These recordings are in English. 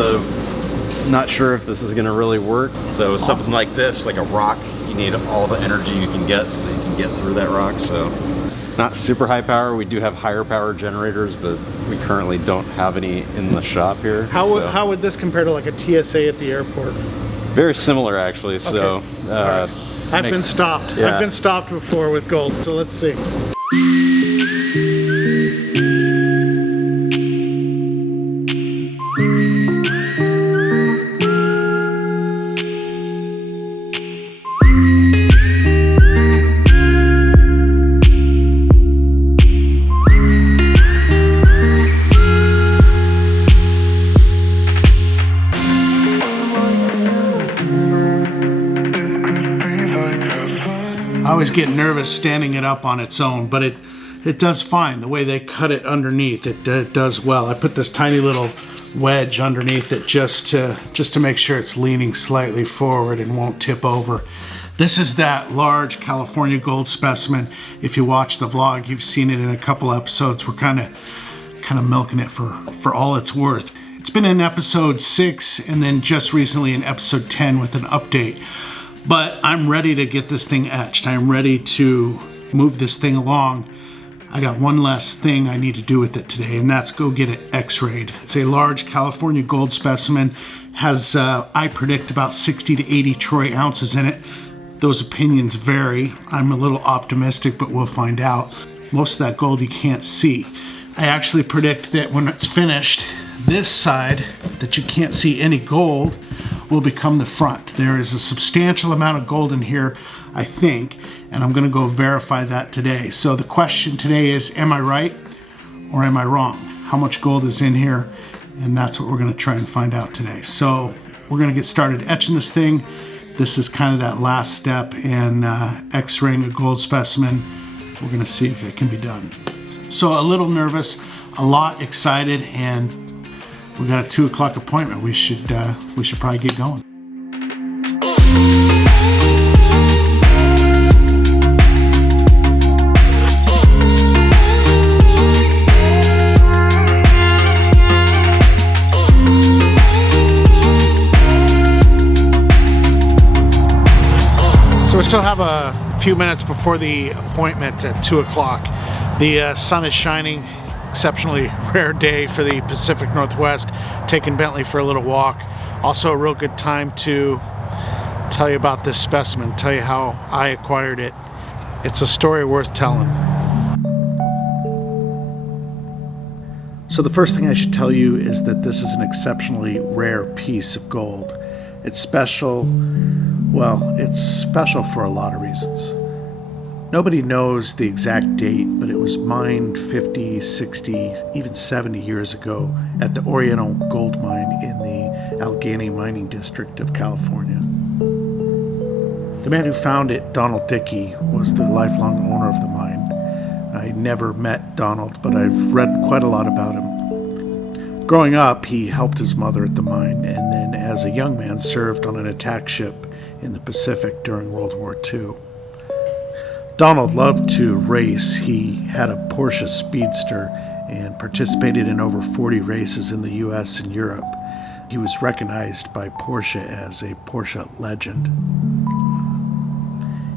so not sure if this is gonna really work. So something like this, like a rock, you need all the energy you can get so that you can get through that rock. So not super high power. We do have higher power generators, but we currently don't have any in the shop here. How would this compare to like a TSA at the airport? Very similar, actually. Okay. So right. I've been stopped. Yeah. I've been stopped before with gold. So let's see. I always get nervous standing it up on its own, but it does fine. The way they cut it underneath, it does well. I put this tiny little wedge underneath it just to make sure it's leaning slightly forward and won't tip over. This is that large California Gold Specimen. If you watch the vlog, you've seen it in a couple episodes. We're kind of milking it for all it's worth. It's been in episode 6 and then just recently in episode 10 with an update. But I'm ready to get this thing etched. I'm ready to move this thing along. I got one last thing I need to do with it today, and that's go get it x-rayed. It's a large California Gold Specimen. Has, I predict, about 60 to 80 troy ounces in it. Those opinions vary. I'm a little optimistic, but we'll find out. Most of that gold you can't see. I actually predict that when it's finished, this side that you can't see any gold will become the front. There is a substantial amount of gold in here, I think, and I'm gonna go verify that today. So the question today is, am I right or am I wrong? How much gold is in here? And that's what we're gonna try and find out today. So we're gonna get started etching this thing. This is kind of that last step in x-raying a gold specimen. We're gonna see if it can be done. So a little nervous, a lot excited, and we got a 2 o'clock appointment. We should probably get going. So we still have a few minutes before the appointment at 2 o'clock. The sun is shining. Exceptionally rare day for the Pacific Northwest. Taking Bentley for a little walk. Also a real good time to tell you about this specimen, tell you how I acquired it. It's a story worth telling. So the first thing I should tell you is that this is an exceptionally rare piece of gold. It's special, well, it's special for a lot of reasons. Nobody knows the exact date, but it was mined 50, 60, even 70 years ago at the Oriental Gold Mine in the Allegheny Mining District of California. The man who found it, Donald Dickey, was the lifelong owner of the mine. I never met Donald, but I've read quite a lot about him. Growing up, he helped his mother at the mine, and then as a young man served on an attack ship in the Pacific during World War II. Donald loved to race. He had a Porsche Speedster and participated in over 40 races in the US and Europe. He was recognized by Porsche as a Porsche legend.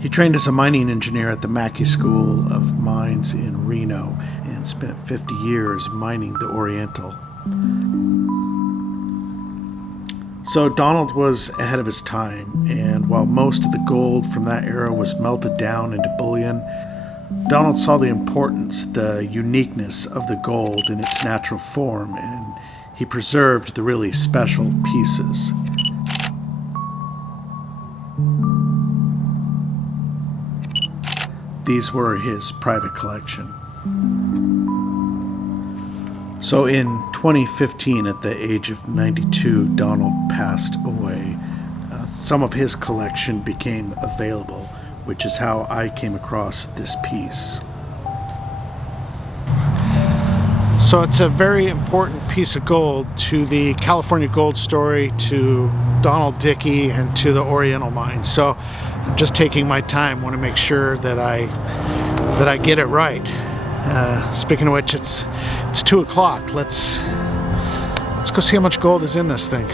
He trained as a mining engineer at the Mackey School of Mines in Reno and spent 50 years mining the Oriental. So Donald was ahead of his time, and while most of the gold from that era was melted down into bullion, Donald saw the importance, the uniqueness of the gold in its natural form, and he preserved the really special pieces. These were his private collection. So in 2015, at the age of 92, Donald passed away. Some of his collection became available, which is how I came across this piece. So it's a very important piece of gold to the California Gold story, to Donald Dickey, and to the Oriental mine. So I'm just taking my time, want to make sure that I get it right. Speaking of which, it's 2 o'clock. Let's Let's go see how much gold is in this thing.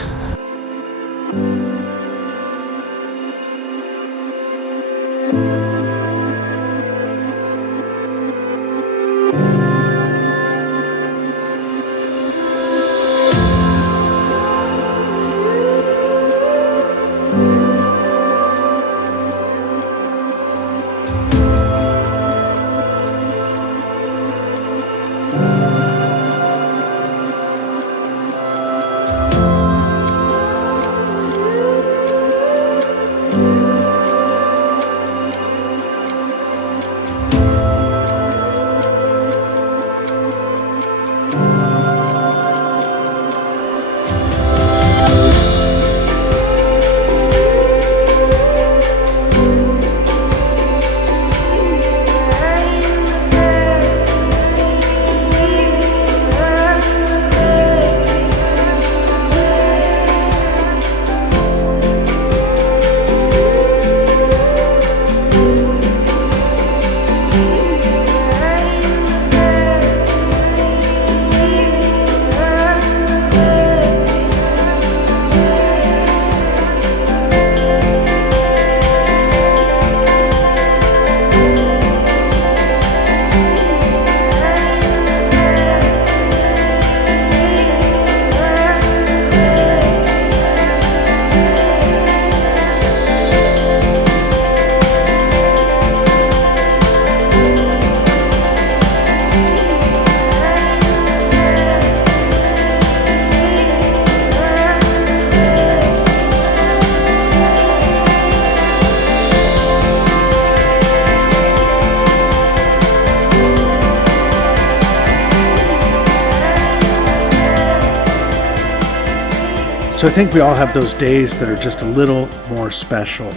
So I think we all have those days that are just a little more special.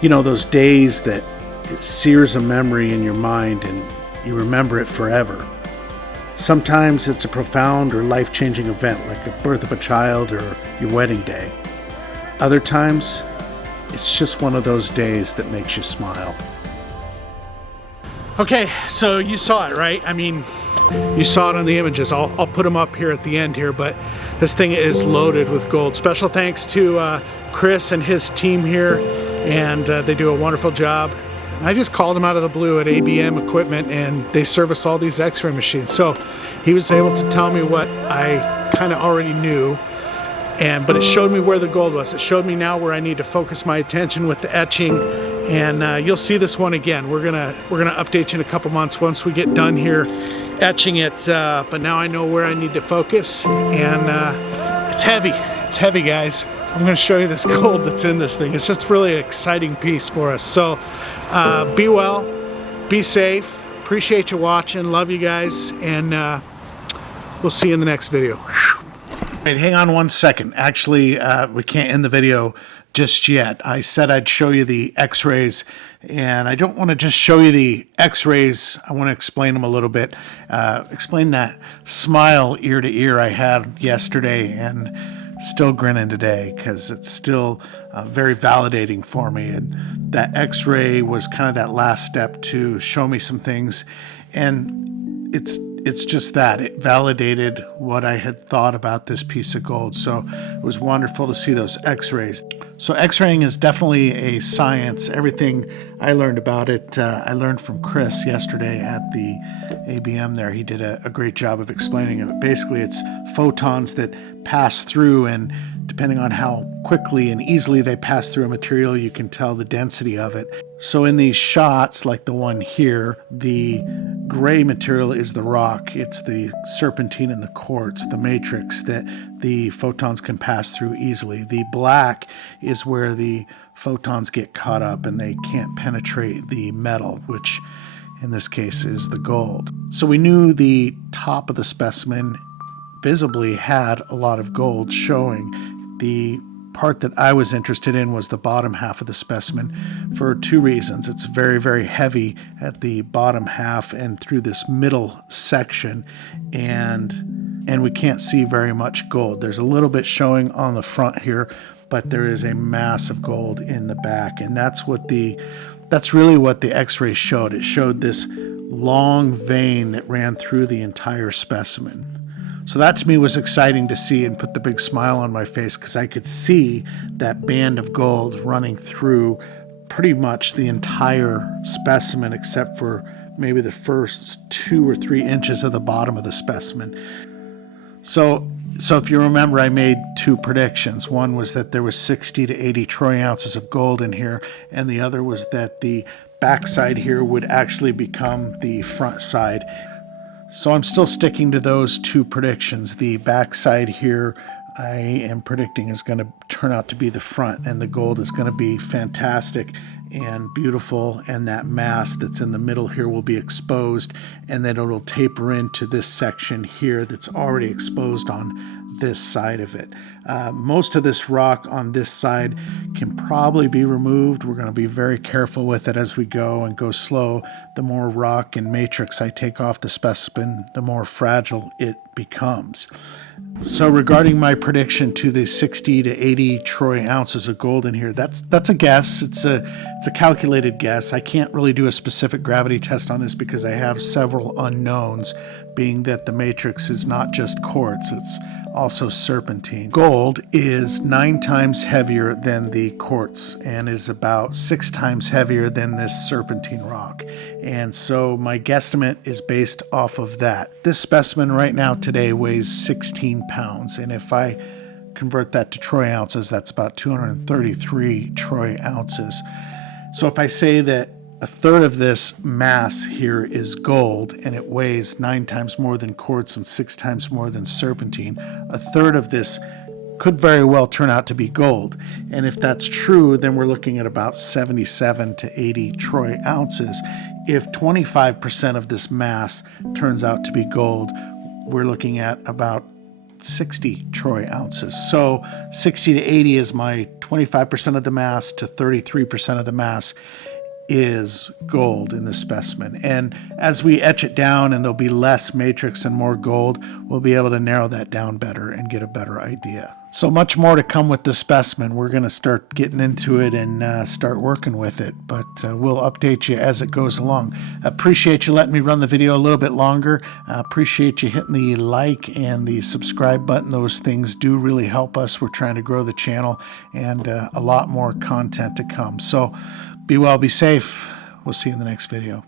You know, those days that it sears a memory in your mind and you remember it forever. Sometimes it's a profound or life-changing event like the birth of a child or your wedding day. Other times, it's just one of those days that makes you smile. Okay, so you saw it, right? I mean, you saw it on the images. I'll put them up here at the end here, but this thing is loaded with gold. Special thanks to Chris and his team here, and they do a wonderful job. I just called him out of the blue at ABM Equipment, and they service all these x-ray machines. So he was able to tell me what I kind of already knew, but it showed me where the gold was. It showed me now where I need to focus my attention with the etching, and you'll see this one again. We're gonna update you in a couple months once we get done here etching it, but now I know where I need to focus, and it's heavy. It's heavy, guys. I'm going to show you this gold that's in this thing. It's just really an exciting piece for us. So be well, be safe. Appreciate you watching. Love you guys, and we'll see you in the next video. Wait, hang on one second. Actually, we can't end the video just yet. I said I'd show you the x-rays, and I don't want to just show you the x-rays. I want to explain them a little bit. Explain that smile ear to ear I had yesterday and still grinning today, because it's still very validating for me. And that x-ray was kind of that last step to show me some things, and it's just that it validated what I had thought about this piece of gold. So it was wonderful to see those x-rays. So x-raying is definitely a science. Everything I learned about it, I learned from Chris yesterday at the ABM there. He did a great job of explaining it. Basically, it's photons that pass through, and depending on how quickly and easily they pass through a material, you can tell the density of it. So in these shots, like the one here, the gray material is the rock. It's the serpentine and the quartz, the matrix, that the photons can pass through easily. The black is where the photons get caught up and they can't penetrate the metal, which in this case is the gold. So we knew the top of the specimen visibly had a lot of gold showing. The part that I was interested in was the bottom half of the specimen for two reasons. It's very, very heavy at the bottom half and through this middle section, and we can't see very much gold. There's a little bit showing on the front here, but there is a mass of gold in the back, and that's really what the x-ray showed. It showed this long vein that ran through the entire specimen. So that to me was exciting to see and put the big smile on my face, because I could see that band of gold running through pretty much the entire specimen except for maybe the first 2 or 3 inches of the bottom of the specimen. So if you remember, I made 2 predictions. One was that there was 60 to 80 troy ounces of gold in here, and the other was that the backside here would actually become the front side. So I'm still sticking to those 2 predictions. The backside here I am predicting is going to turn out to be the front, and the gold is going to be fantastic and beautiful, and that mass that's in the middle here will be exposed, and then it'll taper into this section here that's already exposed on this side of it. Most of this rock on this side can probably be removed. We're going to be very careful with it as we go and go slow. The more rock and matrix I take off the specimen, the more fragile it becomes. So regarding my prediction to the 60 to 80 troy ounces of gold in here, that's a guess. It's a calculated guess. I can't really do a specific gravity test on this because I have several unknowns, being that the matrix is not just quartz, it's also serpentine. Gold is 9 times heavier than the quartz and is about 6 times heavier than this serpentine rock. And so my guesstimate is based off of that. This specimen right now today weighs 16 pounds. And if I convert that to troy ounces, that's about 233 troy ounces. So if I say that a third of this mass here is gold and it weighs 9 times more than quartz and 6 times more than serpentine, a third of this could very well turn out to be gold. And if that's true, then we're looking at about 77 to 80 troy ounces. If 25% of this mass turns out to be gold, we're looking at about 60 troy ounces. So 60 to 80 is my 25% of the mass to 33% of the mass is gold in the specimen. And as we etch it down and there'll be less matrix and more gold, we'll be able to narrow that down better and get a better idea. So much more to come with the specimen. We're going to start getting into it and start working with it, but we'll update you as it goes along. Appreciate you letting me run the video a little bit longer. Appreciate you hitting the like and the subscribe button. Those things do really help us. We're trying to grow the channel, and a lot more content to come. So be well, be safe. We'll see you in the next video.